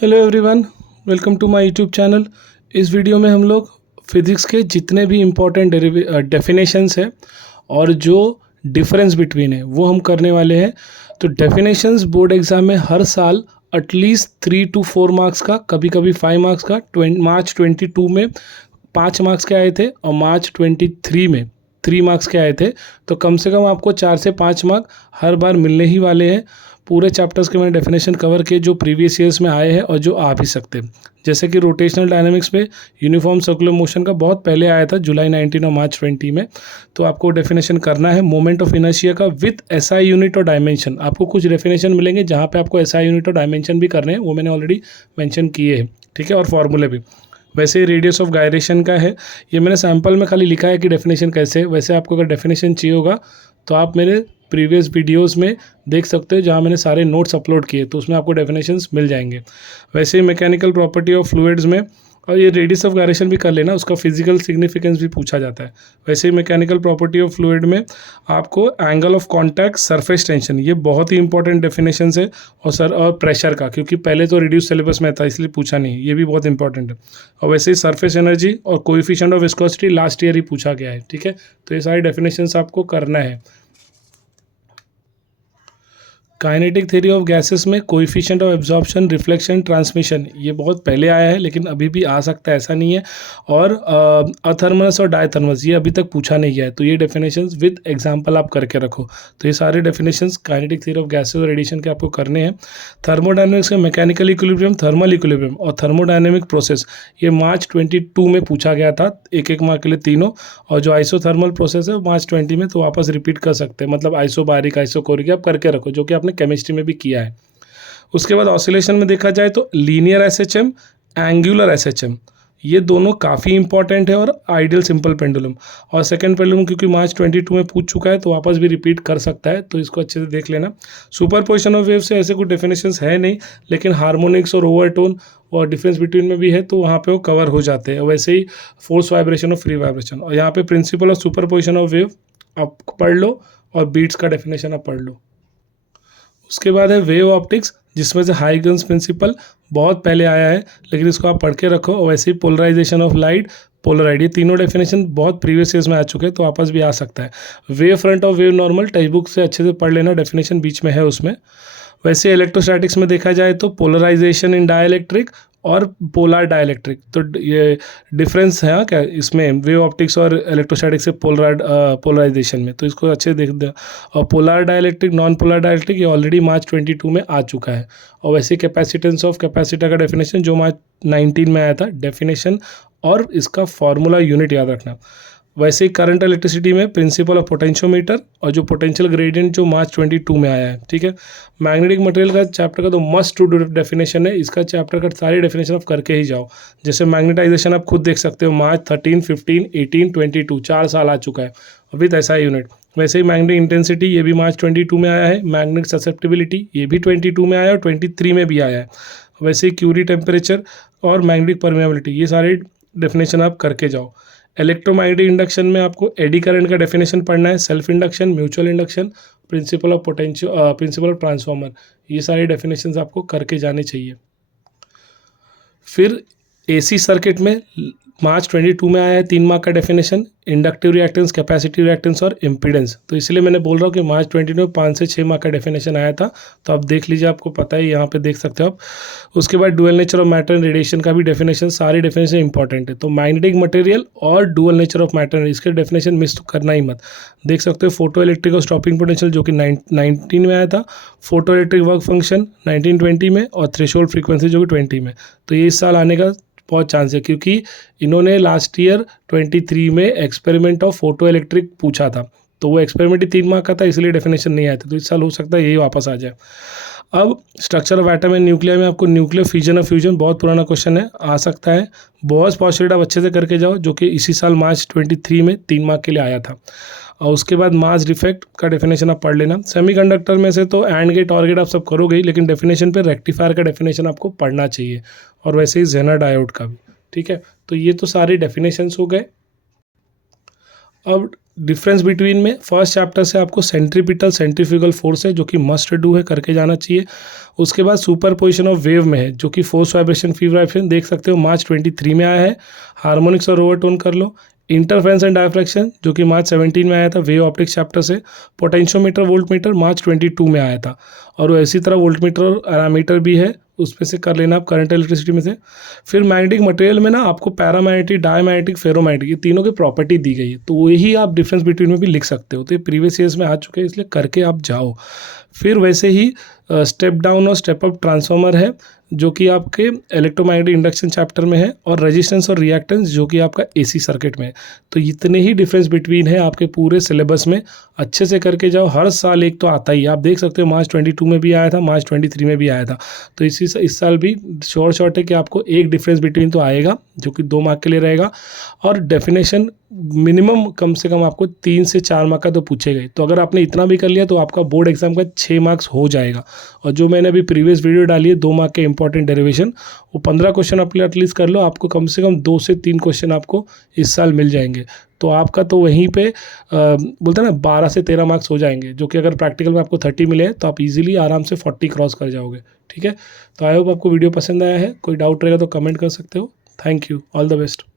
Hello everyone, welcome to my YouTube channel. इस video में हम लोग फिज़िक्स के जितने भी इम्पोर्टेंट डेफिनेशंस है और जो डिफरेंस बिटवीन है वो हम करने वाले हैं। तो डेफिनेशंस बोर्ड एग्ज़ाम में हर साल एटलीस्ट 3 to 4 मार्क्स का, कभी कभी 5 मार्क्स का, मार्च 22 में 5 मार्क्स के आए थे और मार्च 23 में 3 मार्क्स के आए थे। तो कम से कम आपको 4 से 5 मार्क हर बार मिलने ही वाले हैं। पूरे चैप्टर्स के मैंने डेफिनेशन कवर किए जो प्रीवियस ईयर्स में आए हैं और जो आ भी सकते हैं। जैसे कि रोटेशनल डायनामिक्स में यूनिफॉर्म सर्कुलर मोशन का बहुत पहले आया था, जुलाई 19 और मार्च 20 में। तो आपको डेफिनेशन करना है मोमेंट ऑफ इनर्शिया का विथ एसआई यूनिट और डायमेंशन। आपको कुछ डेफिनेशन मिलेंगे जहाँ पे आपको एसआई यूनिट और डायमेंशन भी करने हैं, वो मैंने ऑलरेडी मेंशन किए हैं, ठीक है, और फॉर्मूले भी। वैसे ही रेडियस ऑफ गायरेशन का है, ये मैंने सैम्पल में खाली लिखा है कि डेफिनेशन कैसे है। वैसे आपको अगर डेफिनेशन चाहिए होगा तो आप मेरे प्रीवियस वीडियोस में देख सकते हो, जहाँ मैंने सारे नोट्स अपलोड किए, तो उसमें आपको डेफिनेशंस मिल जाएंगे। वैसे ही मैकेनिकल प्रॉपर्टी ऑफ फ्लूइड्स में, और ये रेडियस ऑफ गायरेशन भी कर लेना, उसका फिजिकल सिग्निफिकेंस भी पूछा जाता है। वैसे ही मैकेनिकल प्रॉपर्टी ऑफ फ्लूइड में आपको angle of contact, surface tension, ये बहुत ही इंपॉर्टेंट डेफिनेशन है। और प्रेशर का, क्योंकि पहले तो रिड्यूस सिलेबस में था इसलिए पूछा नहीं, ये भी बहुत इंपॉर्टेंट है। और वैसे ही सरफेस एनर्जी और coefficient of viscosity last year ही पूछा गया है, ठीक है। तो ये सारी डेफिनेशंस आपको करना है। काइनेटिक थ्योरी ऑफ गैसेस में coefficient of absorption, reflection, transmission, ये बहुत पहले आया है लेकिन अभी भी आ सकता है, ऐसा नहीं है। और अथर्मस और डायथर्मस, ये अभी तक पूछा नहीं गया है। तो ये डेफिनेशंस विद एग्जांपल आप करके रखो। तो ये सारे definitions kinetic theory of gases और रेडिएशन के आपको करने हैं। थर्मोडायनेमिक्स में मैकेनिकल इक्विलिब्रियम, थर्मल इक्विलिब्रियम और थर्मोडायनेमिक प्रोसेस, ये मार्च 22 में पूछा गया था, एक मार्क के लिए तीनों। और जो आइसोथर्मल प्रोसेस है मार्च 20 में, तो वापस रिपीट कर सकते हैं, मतलब आइसोबारिक, आइसोकोरिक आप करके रखो, जो कि आपने केमिस्ट्री में भी किया है। उसके बाद ऑसिलेशन में देखा जाए तो लीनियर एसएचएम, एंगुलर एसएचएम, ये दोनों काफ़ी इंपॉर्टेंट है। और आइडियल सिंपल पेंडुलम और सेकंड पेंडुलम, क्योंकि मार्च 22 में पूछ चुका है तो वापस भी रिपीट कर सकता है, तो इसको अच्छे से देख लेना। सुपरपोजिशन ऑफ वेव से ऐसे कुछ डेफिनेशंस है नहीं, लेकिन हार्मोनिक्स और ओवरटोन और डिफरेंस बिटवीन में भी है, तो वहाँ पे वो कवर हो जाते हैं। वैसे ही फोर्स वाइब्रेशन और फ्री वाइब्रेशन, और यहाँ पे principle of superposition of wave आप पढ़ लो और बीट्स का डेफिनेशन आप पढ़ लो। उसके बाद है वेव ऑप्टिक्स, जिसमें से हाइगन्स प्रिंसिपल बहुत पहले आया है, लेकिन इसको आप पढ़ के रखो। और वैसे ही पोलराइजेशन ऑफ लाइट, पोलराइड, ये तीनों डेफिनेशन बहुत प्रीवियस ईयर्स में आ चुके हैं, तो वापस भी आ सकता है। Wave front of wave normal, text book से अच्छे से पढ़ लेना, डेफिनेशन बीच में है उसमें। वैसे इलेक्ट्रोस्टैटिक्स में देखा जाए तो पोलराइजेशन इन डाइलेक्ट्रिक और पोलर डाइलेक्ट्रिक, तो ये डिफरेंस है क्या इसमें वेव ऑप्टिक्स और इलेक्ट्रोस्टैटिक से पोलराइजेशन में, तो इसको अच्छे देख दे। और polar dielectric, non polar dielectric, ये ऑलरेडी मार्च 22 में आ चुका है। और वैसे कैपेसिटेंस ऑफ कैपेसिटर का डेफिनेशन जो मार्च 19 में आया था, डेफिनेशन और इसका फॉर्मूला यूनिट याद रखना। वैसे ही करंट इलेक्ट्रिसिटी में प्रिंसिपल ऑफ पोटेंशियोमीटर और जो पोटेंशियल ग्रेडियंट जो मार्च 22 में आया है, ठीक है। मैग्नेटिक मटेरियल का चैप्टर का तो मस्ट टू डेफिनेशन है, इसका चैप्टर का सारे डेफिनेशन आप करके ही जाओ। जैसे मैग्नेटाइजेशन आप खुद देख सकते हो, मार्च 13, 15, 18, 22, 4 साल आ चुका है अभी ऐसा यूनिट। वैसे ही मैग्नेटिक इंटेंसिटी, ये भी मार्च 22 में आया है। मैग्नेटिक ससेप्टिबिलिटी, ये भी 22 में आया है और 23 में भी आया है। वैसे ही क्यूरी टेम्परेचर और मैग्नेटिक परमेबिलिटी, ये सारे डेफिनेशन आप करके जाओ। इलेक्ट्रोमैग्नेटिक इंडक्शन में आपको एडी करंट का डेफिनेशन पढ़ना है, self induction, mutual induction, principle of principle of transformer, ये सारे डेफिनेशंस आपको करके जाने चाहिए। फिर एसी सर्किट में मार्च 22 में आया है 3 मार्क का definition, inductive reactance, capacitive reactance और इम्पीडेंस। तो इसलिए मैंने बोल रहा हूँ कि मार्च 22 में 5 से 6 मार्क का डेफिनेशन आया था, तो आप देख लीजिए, आपको पता है, यहाँ पे देख सकते हो आप। उसके बाद dual nature of matter and radiation का भी डेफिनेशन, सारे डेफिनेशन इंपॉर्टेंट है। तो मैग्नेटिक मटेरियल और डुअल नेचर ऑफ मैटर, इसके डेफिनेशन मिस तो करना ही मत। देख सकते हो फोटो इलेक्ट्रिक और स्टॉपिंग पोटेंशियल जो कि 19 में आया था, फोटो इलेक्ट्रिक वर्क फंक्शन 1920 में, और थ्रेशोल्ड फ्रीक्वेंसी जो कि 20 में। तो ये इस साल आने का बहुत चांस है, क्योंकि इन्होंने लास्ट ईयर 23 में एक्सपेरिमेंट ऑफ फोटो इलेक्ट्रिक पूछा था, तो वो एक्सपेरिमेंट ही 3 मार्क का था, इसलिए डेफिनेशन नहीं आया था। तो इस साल हो सकता है यही वापस आ जाए। अब structure of atom and nuclear में आपको न्यूक्लियर फिजन और फ्यूजन, बहुत पुराना क्वेश्चन है, आ सकता है। बहुत पॉस्टुलेट आप अच्छे से करके जाओ, जो कि इसी साल मार्च 23 में 3 मार्क के लिए आया था। और उसके बाद मास डिफेक्ट का डेफिनेशन आप पढ़ लेना। सेमीकंडक्टर में से तो एंड गेट और गेट आप सब करोगे ही, लेकिन डेफिनेशन पे रेक्टिफायर का डेफिनेशन आपको पढ़ना चाहिए, और वैसे ही जेनर डायोड का भी, ठीक है। तो ये तो सारे डेफिनेशंस हो गए। अब डिफरेंस बिटवीन में फर्स्ट चैप्टर से आपको सेंट्रीपिटल सेंट्रीफ्यूगल फोर्स है जो कि मस्ट डू है, करके जाना चाहिए। उसके बाद सुपर पोजिशन ऑफ वेव में है जो कि फोर्स वाइब्रेशन फी वाइब्रेशन देख सकते हो मार्च 23 में आया है। हार्मोनिक्स और ओवरटोन कर लो। इंटरफेरेंस एंड डायफ्रैक्शन जो कि मार्च 17 में आया था वेव ऑप्टिक्स चैप्टर से। पोटेंशियोमीटर वोल्टमीटर मार्च 22 में आया था। और इसी तरह वोल्टमीटर और एरामीटर भी है, उसमें से कर लेना आप करंट इलेक्ट्रिसिटी में से। फिर मैग्नेटिक मटेरियल में ना आपको पैरामैग्नेटिक, डायमैग्नेटिक, फेरोमैग्नेटिक ये तीनों की प्रॉपर्टी दी गई है, तो वही आप डिफरेंस बिटवीन में भी लिख सकते हो। तो ये प्रीवियस ईयर्स में आ चुके हैं, इसलिए करके आप जाओ। फिर वैसे ही स्टेप डाउन और स्टेप अप ट्रांसफार्मर है जो कि आपके इलेक्ट्रोमैग्नेटिक इंडक्शन चैप्टर में है, और रेजिस्टेंस और रिएक्टेंस जो कि आपका एसी सर्किट में है। तो इतने ही डिफरेंस बिटवीन है आपके पूरे सिलेबस में, अच्छे से करके जाओ। हर साल एक तो आता ही है, आप देख सकते हो मार्च 22 में भी आया था, मार्च 23 में भी आया था। तो इस साल भी शॉर्ट है कि आपको एक डिफरेंस बिटवीन तो आएगा जो कि 2 मार्क के लिए रहेगा। और डेफिनेशन मिनिमम कम से कम आपको 3 से 4 मार्क का तो पूछेगा ही। तो अगर आपने इतना भी कर लिया तो आपका बोर्ड एग्जाम का 6 मार्क्स हो जाएगा। और जो मैंने अभी प्रीवियस वीडियो डाली है 2 मार्क के इंपॉर्टेंट डेरिवेशन, वो 15 क्वेश्चन अपने एटलीस्ट कर लो, आपको कम से कम 2 से 3 क्वेश्चन आपको इस साल मिल जाएंगे। तो आपका तो वहीं पे बोलते हैं ना 12 से 13 मार्क्स हो जाएंगे, जो कि अगर प्रैक्टिकल में आपको 30 मिले तो आप इजीली आराम से 40 क्रॉस कर जाओगे। ठीक है, तो आई होप आपको वीडियो पसंद आया है। कोई डाउट रहेगा तो कमेंट कर सकते हो। Thank you, all the best.